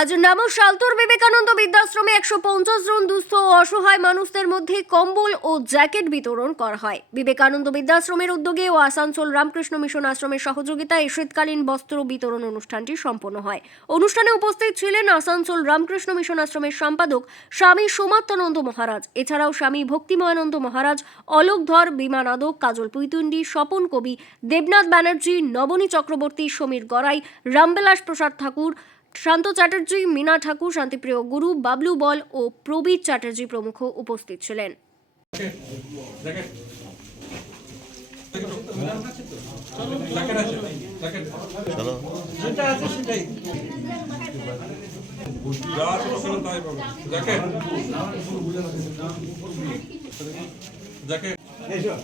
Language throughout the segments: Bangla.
আজ নাম সালতোর বিবেকানন্দ বৃদ্ধাশ্রমে একশো পঞ্চাশ জন দুস্থ ও অসহায় মানুষদের মধ্যে কম্বল ও জ্যাকেট বিতরণ করা হয়। বিবেকানন্দ বৃদ্ধাশ্রমের উদ্যোগে ও আসানসোল রামকৃষ্ণ মিশন আশ্রমের সহযোগিতায় এই শীতকালীন বস্ত্র বিতরণ অনুষ্ঠানটি সম্পন্ন হয়। অনুষ্ঠানে উপস্থিত ছিলেন আসানসোল রামকৃষ্ণ মিশন আশ্রমের সম্পাদক স্বামী সোমাত্মানন্দ মহারাজ। এছাড়াও স্বামী ভক্তিময়ানন্দ মহারাজ অলোক ধর বিমানাদক কাজল পুইতুন্ডি, স্বপন কবি দেবনাথ ব্যানার্জি, নবনী চক্রবর্তী, সমীর গড়াই, রামবিলাস প্রসাদ ঠাকুর শান্ত চ্যাটার্জি মীনা ঠাকুর শান্তিপ্রিয় গুরু বাবলু বল ও প্রবীর চ্যাটার্জি প্রমুখ উপস্থিত ছিলেন আছে সেটাই যা আছে সেটা তাই পাবো জ্যাকেট জ্যাকেট এসো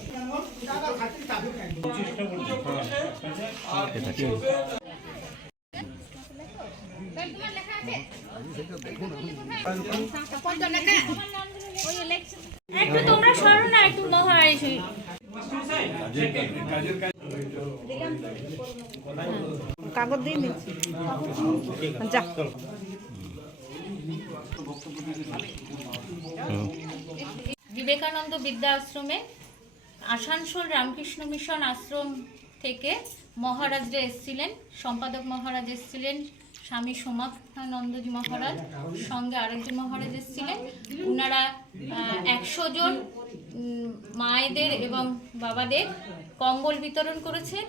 একটু তোমরা সরো না একটু মহারাজ কাগজ দিয়ে নিচ্ছি। যা। বিবেকানন্দ বিদ্যা আশ্রমে আসানসোল রামকৃষ্ণ মিশন আশ্রম থেকে মহারাজরা এসেছিলেন সম্পাদক মহারাজ এসেছিলেন স্বামী সোমানন্দজি মহারাজ সঙ্গে আরেকজন মহারাজ এসেছিলেন। ওনারা একশো জন মায়েদের এবং বাবাদের কম্বল বিতরণ করেছেন।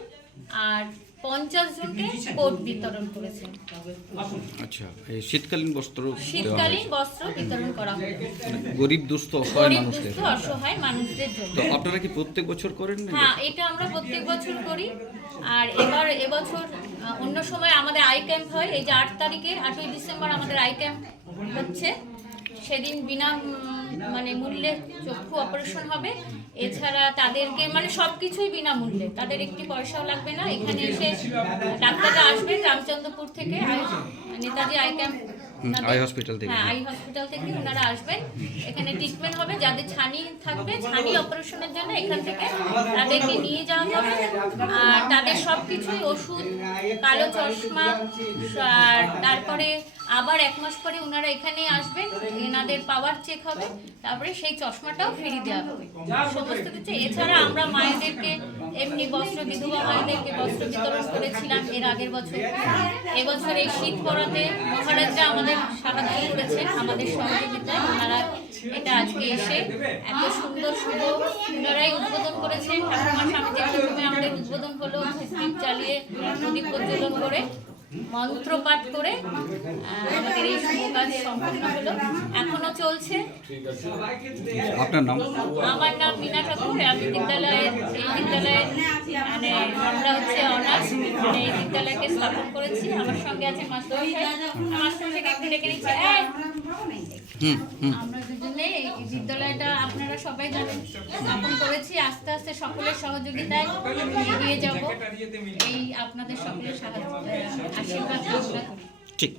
আর পঞ্চাশ জনকে কোট বিতরণ করেছেন আচ্ছা এই শীতকালীন বস্ত্র শীতকালীন বস্ত্র বিতরণ করা হয় গরিব দুস্থ অসহায় মানুষদের। অসহায় মানুষদের জন্য। তো আপনারা কি প্রত্যেক বছর করেন হ্যাঁ এটা আমরা প্রত্যেক বছর করি। আর এবার এবছর অন্য সময় আমাদের আই ক্যাম্প হয় এই যে আট তারিখে আটই ডিসেম্বর আমাদের আই ক্যাম্প হচ্ছে। সেদিন বিনা মানে মূল্যে চক্ষু অপারেশন হবে। এছাড়া তাদেরকে মানে সব কিছুই বিনামূল্যে। তাদের একটি পয়সাও লাগবে না। এখানে এসে ডাক্তাররা আসবেন রামচন্দ্রপুর থেকে। Netaji eye camp eye hospital থেকে। হ্যাঁ আই হসপিটাল থেকে ওনারা আসবেন। এখানে ট্রিটমেন্ট হবে। যাদের ছানি থাকবে ছানি অপারেশনের জন্য এখান থেকে তাদেরকে নিয়ে যাওয়া হবে। আর তাদের সব কিছুই ওষুধ কালো চশমা আর তারপরে আবার এক মাস পরে ওনারা এখানে আসবেন, এনাদের পাওয়ার চেক হবে, তারপরে সেই চশমাটাও ফিরিয়ে দেওয়া হবে। সমস্ত কিছু। এছাড়া আমরা মায়েদেরকে, এমনি বস্ত্র, বিধবা মায়েদেরকে বস্ত্র বিতরণ করেছিলাম এর আগের বছর। এবছর এই শীত পড়াতে মহারাজরা আমাদের সাহায্য করেছেন আমাদের সহযোগিতায় ওনারা এটা আজকে এসে এত সুন্দর, শুভ ওনারাই উদ্বোধন করেছেন। ঠাকুমা স্বামীজির আমাদের উদ্বোধন হলো দীপ জ্বালিয়ে প্রদীপ প্রজ্বলন করে। মন্ত্র পাঠ করে আমাদের এই কাজ সম্পন্ন হলো। এখনও চলছে। আপনার নাম? আমার নাম মিনা ঠাকুর। আমি বিদ্যালয়ের এই বিদ্যালয়ের মানে আমরা হচ্ছে অনার্স মানে এই বিদ্যালয়কে স্থাপন করেছি। আমার সঙ্গে আছে মাস্টার আমার সঙ্গে একটু ডেকে নিচ্ছে। আমরা দুজনে এই বিদ্যালয়টা আপনারা সবাই জানেন স্থাপন করেছি। আস্তে আস্তে সকলের সহযোগিতায় এগিয়ে যাব। এই আপনাদের সকলের সাহায্য আশীর্বাদ ঠিক।